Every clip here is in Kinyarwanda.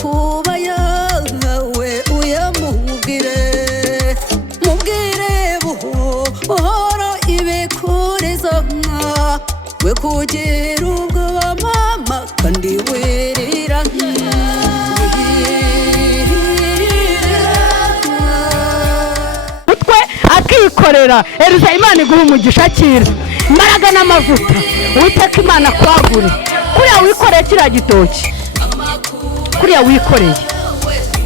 Kuba yawe uyamubwire mubwire buhoro ibikureza we kugira ubwoba mama kandi wirira utwe akikorera Eliza Imana iguha umugisha kira imbaraga n'amavuta witeka Imana kwagure kuriya wikoreye kiriya gitoki kuriya wikoreye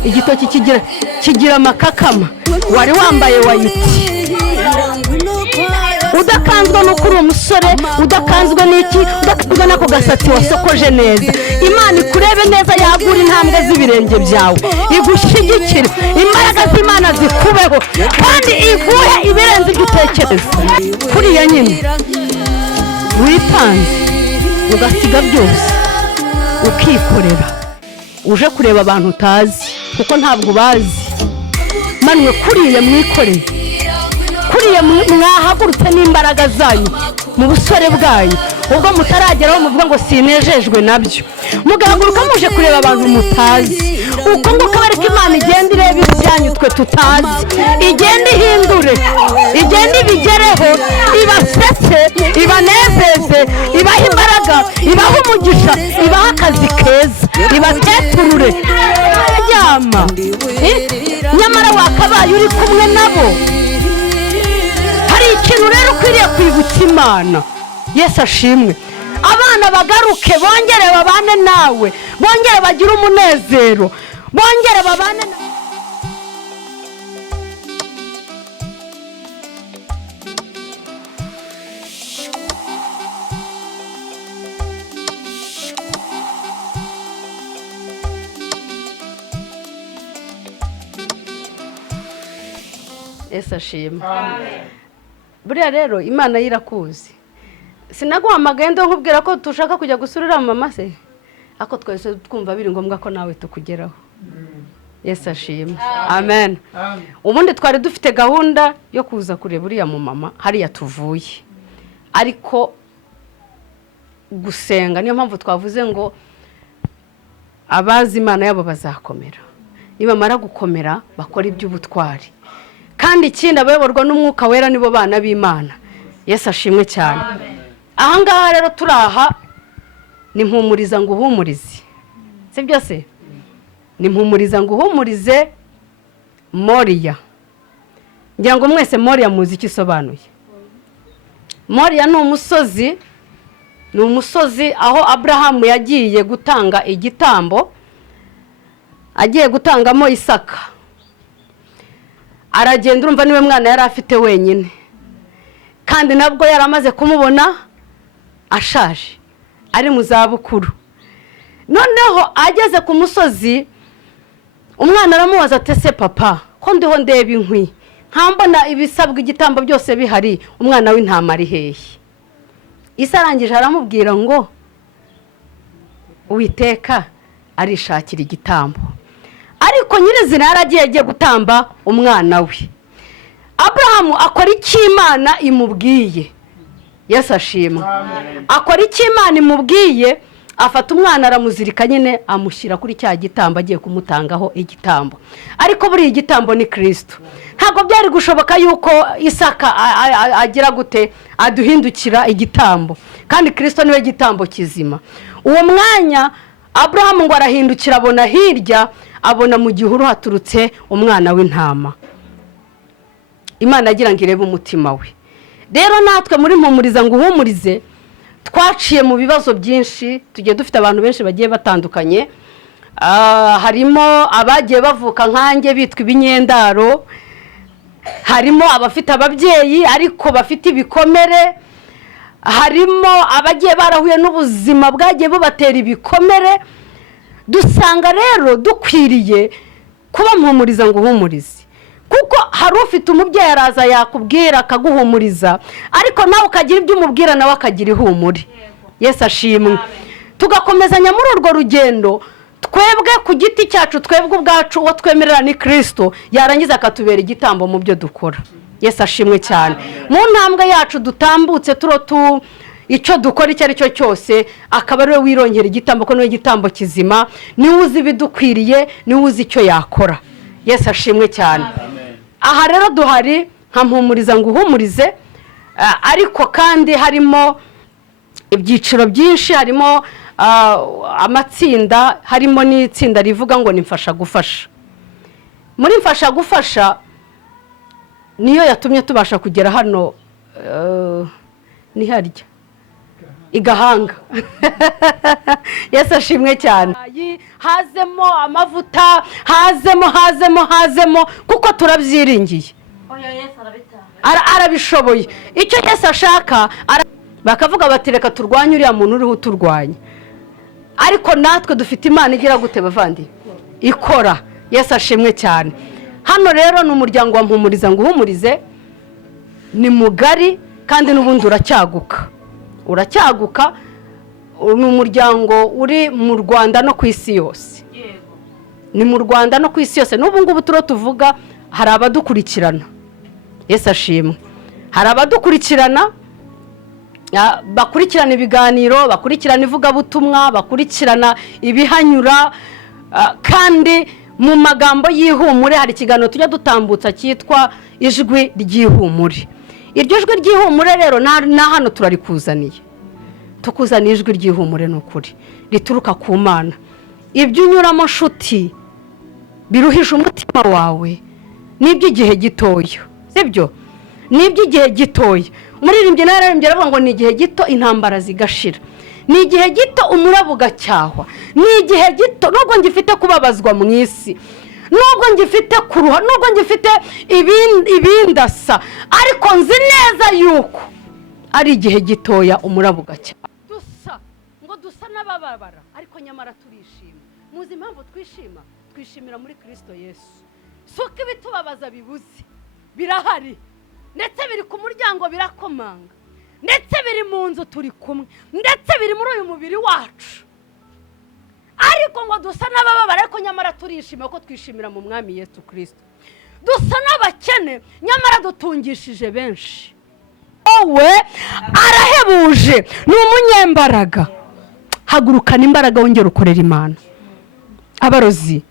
igitoki kigira amakakama wari wambaye wayiti udakanzwe no kuri umusore udakanzwe n'iki udakanzwe n'ako gasatsi wasokoje neza Imana ikurebe neza yagura intambwe z'ibirenge byawe igushyigikire imbaraga z'Imana zikubeho kandi iguhe ibirenze ibyo utekereza kuriya nyine witanze ugasiga byose ukikorera uje kureba abantu utazi kuko ntabwo ubazi manwe kuriya mwikoreye kuriya mwahagurutse n'imbaraga zanyu mu busore bwanyu ubwo mutarageraho muvuga ngo sinejejwe nabyo mugahaguruka muje kureba abantu mutazi uko nguko bariko Imana igenda ireba ibyanyu twe tutazi igenda ihindure igenda ibigereho ibasetse ibanezeze ibaha imbaraga ibaha umugisha ibaha akazi keza ibateturure ryama nyamara wakabaye uri kumwe nabo hari ikintu rero ukwiriye kwibutsa Imana Yesu ashimwe abana bagaruke bongere babane nawe bongere bagire umunezero bongere babane nawe Yesu ashimwe buriya rero Imana yirakuzi sinaguhamagaye ndo nkubwira ko tushaka kujya gusurira mama se ako twese twumva biri ngombwa ko nawe tukugeraho Yesu ashimwe amen ubundi twari dufite gahunda yo kuza kureba uriya mu mama hariya tuvuye ariko gusenga niyo mpamvu twavuze ngo abazi Imana yabo bazakomera nibamara gukomera bakora iby'ubutwari kandi ikindi abayoborwa n'umwuka wera nibo bana b'Imana Yesu ashimwe cyane aha ngaha rero turaha ni mpumuriza ngo uhumurize si byose ni mpumuriza ngo uhumurize Moriya ngira ngo mwese Moriya muzi icyo isobanuye Moriya ni umusozi aho Abrahamu yagiye gutanga igitambo agiye gutangamo Isaka aragenda urumva niwe mwana yari afite wenyine kandi nabwo yaramaze kumubona ashaje ari mu zabukuru noneho ageze ku musozi umwana aramubaza ati se papa ko ndiho ndeba inkwi nkambona ibisabwa igitambo byose bihari umwana w'intama ari hehe Isa arangije aramubwira ngo Uwiteka arishakira igitambo ariko nyirizina yaragiye gutamba umwana we Abrahamu akora icyo Imana imubwiye Yesu ashimwe akora icyo Imana imubwiye afata umwana aramuzirika nyine amushyira kuri cya gitambo agiye kumutangaho igitambo ariko buri igitambo ni Kristo ntabwo byari gushoboka yuko Isaka agira gute aduhindukira igitambo kandi Kristo niwe gitambo kizima uwo mwanya Abrahamu ngo arahindukira abona hirya abona mu gihuru haturutse umwana w'intama Imana agira ngo irebe umutima we rero natwe muri mpumuriza ngo uhumurize twaciye mu bibazo byinshi tugiye dufite abantu benshi bagiye batandukanye harimo abagiye bavuka nkanjye bitwa ibinyendaro harimo abafite ababyeyi ariko bafite ibikomere harimo abagiye barahuye n'ubuzima bwagiye bubatera ibikomere dusanga rero dukwiriye kuba mpumuriza ngo uhumurize hari ufite umubyeyi araza yakubwira akaguhumuriza, ariko nawe ukagira ibyo umubwira nawe akagira ihumure. Yesu ashimwe. Tugakomezanya muri urwo rugendo, twebwe ku giti cyacu, twebwe ubwacu uwo twemerera ni Kristo, yarangiza akatubera igitambo mu byo dukora. Yesu ashimwe cyane. Mu ntambwe yacu dutambutse icyo dukora icyo ari cyo cyose, akaba ariwe wirongera igitambo, ko niwe gitambo kizima, niwe uzi ibidukwiriye, niwe uzi icyo yakora. Yesu ashimwe cyane. Aha rero duhari nka mpumuriza ngo uhumurize, ariko kandi harimo ibyiciro byinshi, harimo amatsinda, harimo n'itsinda rivuga ngo nimfasha gufasha. Muri mfasha gufasha niyo yatumye tubasha kugera hano, ni harya igahanga. Yesu ashimwe cyane. Hazemo amavuta, hazemo kuko turabyiringiye. Arabishoboye. Icyo Yesu ashaka bakavuga bati reka turwanye uriya muntu uriho uturwanya, ariko natwe dufite Imana igira gute bavandi? Ikora. Yesu ashimwe cyane. Hano rero ni umuryango wa mpumuriza ngo uhumurize, ni mugari kandi n'ubundi uracyaguka. Ni umuryango uri mu Rwanda no ku isi yose. Ni mu Rwanda no ku isi yose. N'ubu ngubu tuvuga hari abadukurikirana. Yesu ashimwe. Hari abadukurikirana, bakurikirana ibiganiro, bakurikirana ivugabutumwa, bakurikirana ibihanyura, kandi mu magambo y'ihumure hari ikiganiro tujya dutambutsa cyitwa ijwi ry'ihumure. Iryo jwi ry'ihumure rero na hano turarikuzaniye. Tukuzaniye ijwi ry'ihumure n'ukuri rituruka ku Mana. Ibyo unyuramo nshuti biruhije umutima wawe n'iby'igihe gitoya, sibyo? N'iby'igihe gitoya. Umuririmbyi nararimbye aravuga ngo ni igihe gito intambara zigashira, ni igihe gito umuraba ugacyahwa, ni igihe gito nubwo ngifite kubabazwa mu isi, nubwo ngifite kuruha, nubwo ngifite ibindasa, ariko nzi neza yuko ari igihe gitoya umuraba ugacyahwa. Dusa n'abababara, ariko nyamara turishima. Muzi impamvu twishima? Twishimira muri Kristo Yesu. Suko ibitubabaza bibuze, birahari, ndetse biri ku muryango birakomanga, ndetse biri mu nzu turi kumwe, ndetse biri muri uyu mubiri wacu, ariko ngo dusa n'abababara, ariko nyamara turishima ko twishimira mu Mwami Yesu Kristo. Dusa n'abakene, nyamara dutungishije benshi. Owe arahebuje, ni umunyembaraga. Hagurukana imbaraga wongera ukorera Imana. Abarozi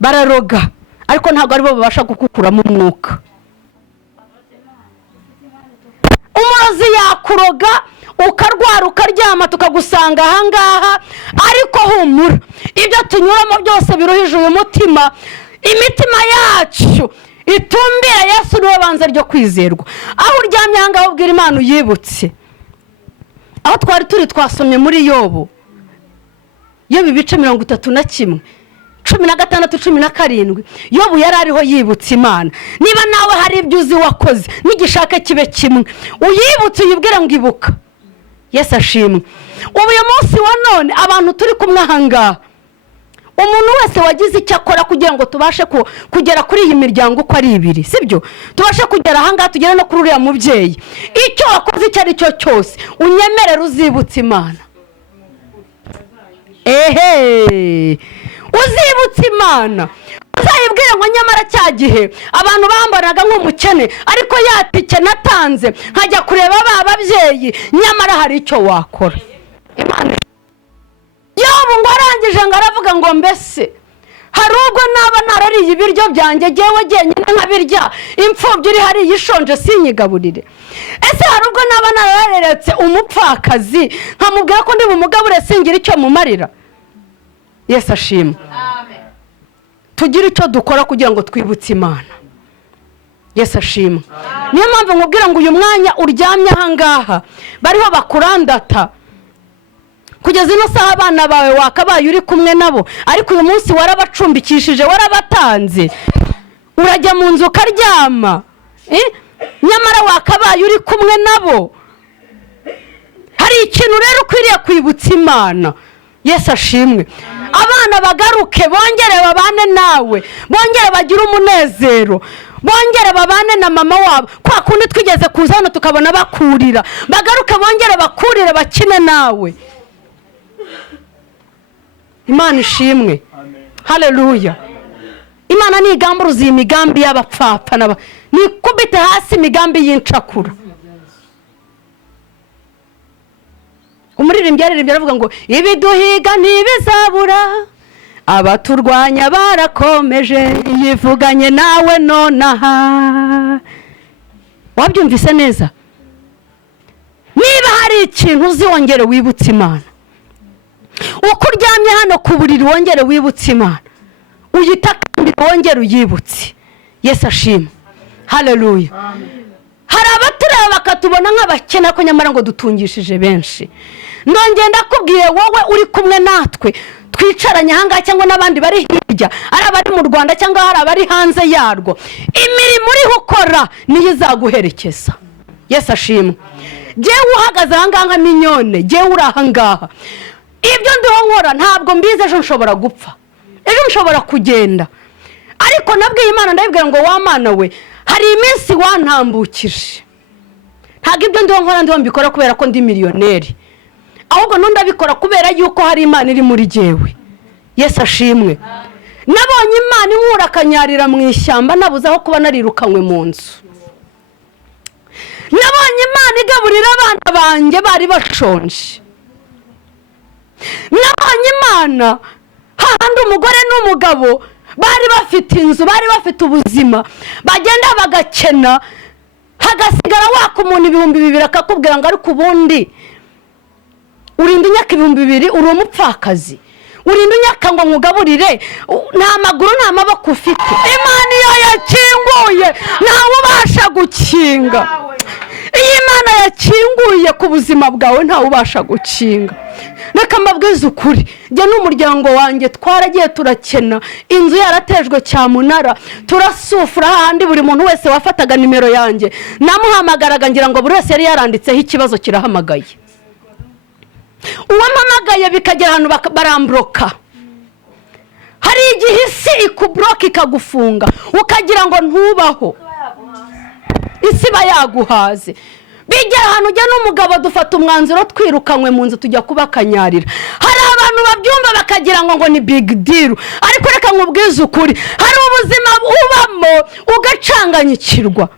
bararoga, ariko ntabwo aribo babasha kukukuramo umwuka. Umurozi yakuroga ukarwara ukaryama tukagusanga ahangaha, ariko humura, ibyo tunyuramo byose biruhije uyu mutima. Imitima yacu itumbira Yesu niwe banza ryo kwizerwa. Aho uryamye ahangaha ubwira Imana uyibutse. Aho twari twasomye muri Yobu ibice 31, 16, 17, Yobu yari ariho yibutse Imana. Niba nawe hari ibyo uzi wakoze n'igishaka kibe kimwe, uyibutse uyibwira ngo ibuka. Yesu ashimwe. Ubu uyu munsi wa none abantu turi kumwe ahangaha, umuntu wese wagize icyo akora kugira ngo tubashe kugera kuri iyi miryango uko ari ibiri, sibyo? Tubashe kugera ahangaha, tugera no kuri uriya mubyeyi. Icyo wakoze icyo ari cyo cyose, unyemerere uzibutse Imana. Uzibutse Imana, uzayibwire ngo nyamara cya gihe abantu bambaraga nk'umukene, ariko yatike natanze nkajya kureba bababyeyi, nyamara hari icyo wakora. Imana Yobu ngo arangije ngo aravuga ngo mbese hari ubwo naba narariye ibiryo byanjye jyewe jyenyine nkabirya, imfubyi iri hari yishonje sinyigaburire? Ese hari ubwo naba narareretse umupfakazi nkamubwira ko ndi bumugabure singira icyo mumarira? Yesu ashimwe. Amen. Tugira icyo dukora kugira ngo twibutse Imana. Yesu ashimwe. Niyo mpamvu nkubwira ngo uyu mwanya uryamye ahangaha bariho bakurandata, kugeza ino saha abana bawe wakabaye uri kumwe nabo, ariko uyu munsi warabacumbikishije, warabatanze, urajya mu nzu ukaryama, nyamara wakabaye uri kumwe nabo. Hari ikintu rero ukwiriye kwibutsa Imana. Yesu ashimwe. abana bagaruke bongere babane nawe, bongere bagire umunezero, bongere babane na mama wabo. Kwa kundi twigeze kuza hano tukabona bakurira, bagaruke bongere bakurire bakine nawe. Imana ishimwe. Haleluya. Imana nigamburuza imigambi y'abapfapfa nikubite hasi imigambi y'incakura. Umuririmbyi yaririmbye aravuga ngo ibiduhiga ntibizabura, abaturwanya barakomeje, yivuganye nawe nonaha. Wabyumvise neza? Niba hari ikintu uzi wongere wibutse Imana. Uko uryamye hano ku buriri wongere wibutse Imana, uyitakambira wongere uyibutse. Yesu ashimwe. Haleluya. Hari abatureba bakatubona nk'abakena ko nyamara ngo dutungishije benshi. Ndongera ndakubwiye wowe uri kumwe natwe twicaranye ahangaha cyangwa n'abandi bari hirya, ari abari mu Rwanda cyangwa hari abari hanze yarwo, imirimo uriho ukora niyo izaguherekeza. Yesu ashimwe. Jewe uhagaze ahangaha nka Mignonne, jewe uri ahangaha, ibyo ndiho nkora ntabwo mbizi ejo nshobora gupfa, ejo nshobora kugenda. Ariko nabwiye Imana ndabibwira ngo wa Mana we, hari iminsi wantambukije. Ntabwo ibyo ndiho nkora ndiho mbikora kubera ko ndi miliyoneri, ahubwo ndabikora kubera yuko hari Imana iri muri jewe. Yesu ashimwe. Nabonye Imana inkura akanyarira mu ishyamba nabuze aho kuba narirukanywe mu nzu. Nabonye Imana igaburira abana banjye bari bashonje. Nabonye Imana hahandi umugore n'umugabo bari bafite inzu, bari bafite ubuzima, bagenda bagakena, hagasigara waka umuntu 2,000 akakubwira ngo ariko ubundi urinda imyaka 2,000 uri umupfakazi, urinda imyaka ngo nkugaburire, nta maguru nta maboko ufite. Imana iyo yakinguye ntawe ubasha gukinga. Iyi Imana yakinguye ku buzima bwawe ntawe ubasha gukinga. Reka mbabwize ukuri, njye n'umuryango wanjye twaragiye turakena, inzu yaratejwe cyamunara, turasufura hahandi buri muntu wese wafataga nimero yanjye namuhamagaraga ngira ngo buri wese yari yaranditseho ikibazo kirahamagaye. Uwampamagaye bikagera ahantu barambroka. Hari igihe isi ikubroka ikagufunga ukagira ngo ntubaho, isi bayaguhaze. Bigera ahantu ujya n'umugabo dufata umwanzuro twirukanywe mu nzu tujya kuba kanyarira. Hari abantu babyumva bakagira ngo ni big deal, ariko reka nkubwize ukuri, hari ubuzima ubamo ugacanganyikirwa.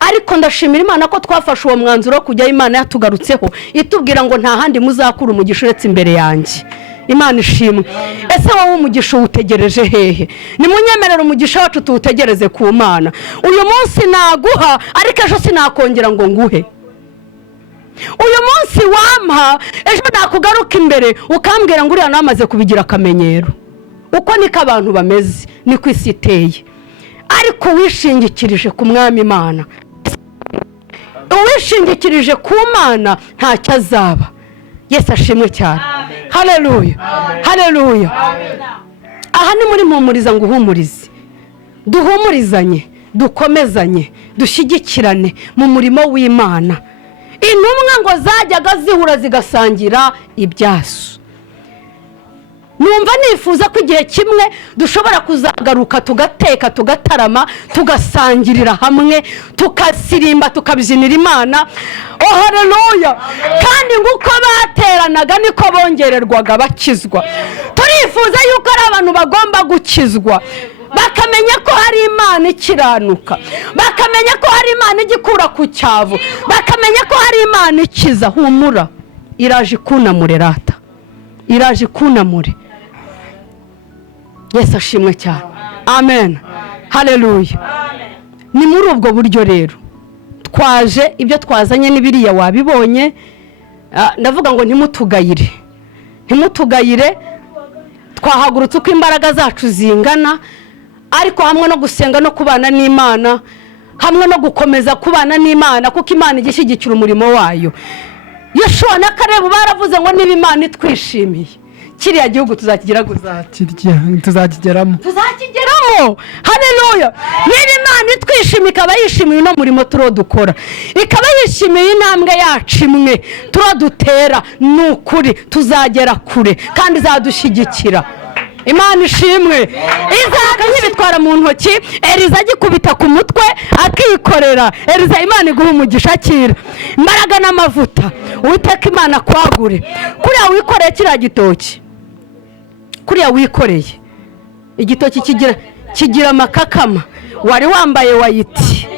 Ariko ndashimira Imana ko twafashe uwo mwanzuro kujya Imana yatugarutseho itubwira ngo nta handi muzakura umugisha uretse imbere yanjye. Imana ishimwe. Ese wowe umugisha utegereje hehe? Nimunyemerera umugisha wacu tuwutegereze ku Mana. Uyu munsi naguha ariko ejo sinakongera ngo nguhe. Uyu munsi wampa ejo nakugaruka imbere ukambwira ngo uriya namaze kubigira akamenyero. Uko niko abantu bameze, niko isi iteye. Ariko wishingikirije ku Mwami Imana, uwishingikirije ku Mana ntacyo azaba. Yesu ashimwe cyane. Haleluya. Haleluya. Aha ni muri mpumuriza ngo uhumurize. Duhumurizanye, dukomezanye, dushyigikirane mu murimo w'Imana. Intumwa ngo zajyaga zihura zigasangira ibyaso. Numva nifuza ko igihe kimwe dushobora kuzagaruka tugateka, tugatarama, tugasangirira hamwe, tukasirimba, tukabyinira Imana. Oh haleluya. Kandi nguko bateranaga niko bongererwaga bakizwa. Turifuza yuko ari abantu bagomba gukizwa, bakamenya ko hari Imana ikiranuka, bakamenya ko hari Imana igikura ku cyavu, bakamenya ko hari Imana ikiza. Humura, iraje ikunamure rata, iraje ikunamure. Yesu ashimwe cyane. Amen. Haleluya. Ni muri ubwo buryo rero twaje, ibyo twazanye n'ibiriya wabibonye. Ndavuga ngo ntimutugayire, ntimutugayire. Twahagurutse uko imbaraga zacu zingana, ariko hamwe no gusenga no kubana n'Imana, hamwe no gukomeza kubana n'Imana, kuko Imana igishyigikira umurimo wayo. Yoshua na Kalebu baravuze ngo niba Imana itwishimiye, kiriya gihugu tuzakigira tuzakigeramo. Haleluya. Niba Imana itwishimiye irishima, ikaba yishimiye uno murimo turo dukora, ikaba yishimiye intambwe yacu imwe turo dutera. Ni ukuri tuzagera kure kandi izadushyigikira. Imana ishimwe. Izaka nk'ibitwara mu ntoki, Eliza agikubita ku mutwe akikorera. Eliza, Imana iguha umugisha, akira imbaraga n'amavuta. Uwiteka Imana kwagure. Kuriya wikoreye kiriya gitoki, kuriya wikoreye igitoki kigira amakakama. Wari wambaye wayiti,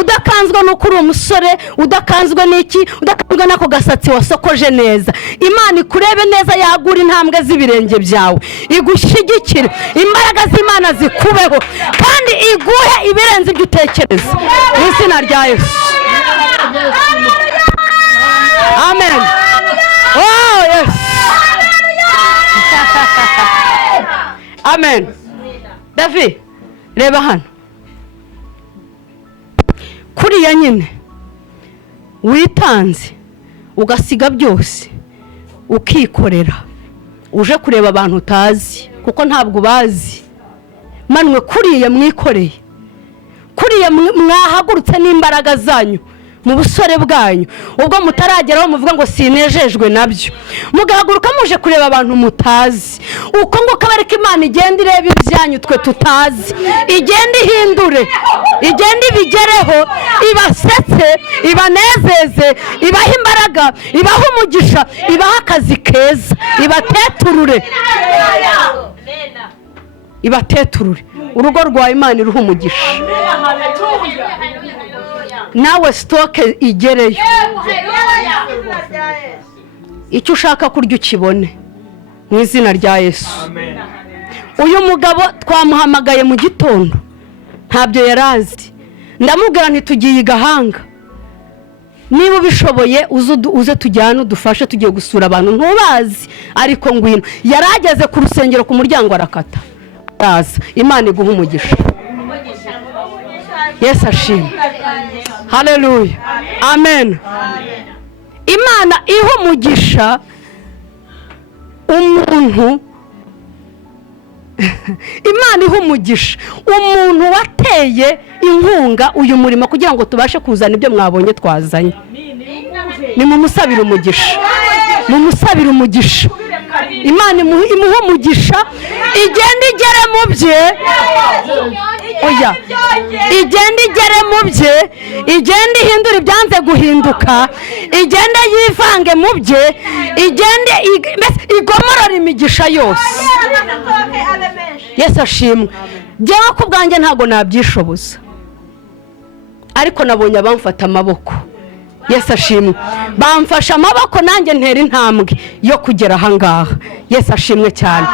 udakanzwe n'uko uri umusore, udakanzwe n'iki, udakanzwe n'ako gasatsi wasokoje neza. Imana ikurebe neza, yagura intambwe z'ibirenge byawe, igushyigikire, imbaraga z'Imana zikubeho kandi iguhe ibirenze ibyo utekereza, mu izina rya Yesu. Amen. Oh yes. Amen. David, reba hano. Kuriya nyine witanze ugasiga byose ukikorera, uje kureba abantu utazi kuko ntabwo bazi. Manwe kuriya mwikoreye, kuriya mwahagurutse n'imbaraga zanyu mu busore bwanyu, ubwo mutarageraho muvuga ngo sinejejwe nabyo, mugahaguruka muje kureba abantu mutazi. Uko ngo kabareka Imana igenda ireba ibyanyu twe tutazi, igenda ihindure, igenda ibigereho, ibasetse, ibanezeze, ibaha imbaraga, ibaha umugisha, ibaha akazi keza, ibateturure, ibateturure. Urugo rwa Imana iruha umugisha, nawe sitoke igereyo, icyo ushaka kurya ukibone, mu izina rya Yesu. Uyu mugabo twamuhamagaye mu gitondo, ntabyo yarazi. Ndamubwira nti tugiye Gahanga, niba ubishoboye uze tujyane udufashe, tugiye gusura abantu ntubazi, ariko ngwino. Yarageze ku rusengero ku muryango arakata, araza. Imana iguha umugisha. Yesu ashimwe. Haleluya. Amen. Imana iha umugisha umuntu, Imana iha umugisha umuntu wateye inkunga uyu murimo kugira ngo tubashe kuzana ibyo mwabonye twazanye. Ni mumusabira umugisha, mumusabira umugisha. Imana imuha umugisha, igenda igere mu bye. Oya, igenda igere mu bye, igenda ihindura ibyanze guhinduka, igenda yivange mu bye, igenda igomorora imigisha yose. Yesu ashimwe. Jyewe ku bwanjye ntabwo nabyishoboza, ariko nabonye abamfata amaboko. Yesu ashimwe. Bamfasha amaboko nanjye ntera intambwe yo kugera ahangaha. Yesu ashimwe cyane.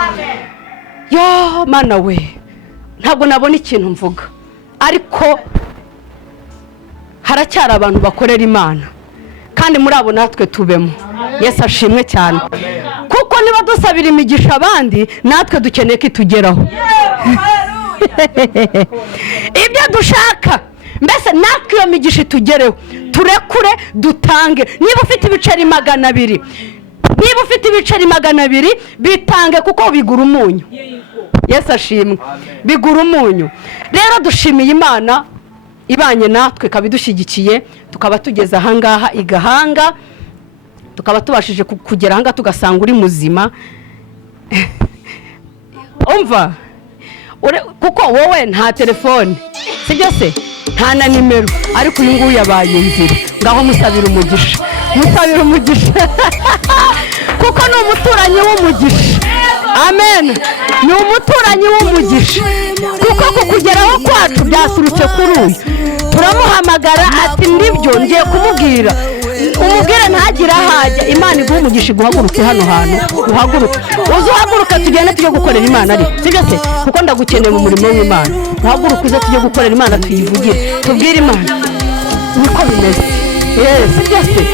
Yo Mana we, ntabwo nabona ikintu mvuga, ariko haracyari abantu bakorera Imana kandi muri abo natwe tubemo. Yesu ashimwe cyane, kuko niba dusabira imigisha abandi, natwe dukeneye ko itugeraho. Ibyo dushaka mbese natwe iyo migisha itugereho, turekure dutange. Niba ufite ibiceri 200, niba ufite ibiceri 200 bitange, kuko bigura umunyu. Yesu ashimwe. Bigura umunyu. Rero dushimiye Imana ibanye natwe, kabidushyigikiye, tukaba tugeze ahangaha i Gahanga, tukaba tubashije kugera ahangaha tugasanga uri muzima. Umva, kuko wowe nta telefone, sibyo se, nta na nimero, ariko uyu nguyu yabaye inzira. Ngaho musabira umugisha, musabira umugisha kuko ni umuturanyi w'umugisha. Amen. Ni umuturanyi w'umugisha, kuko kukugeraho kwacu byasurutse kuri uyu. Turamuhamagara ati nibyo ngiye kumubwira, umubwire ntagire ahajya. Imana iguha umugisha, guhaguruke hano hantu, uhaguruke, uhaguruka tugende tujye gukorera Imana. Ari sibyo se, kuko ndagukeneye mu murimo w'Imana. Uhaguruke uze tujye gukorera Imana, tuyivugire, tubwire Imana niko bimeze. Yes, sibyo se.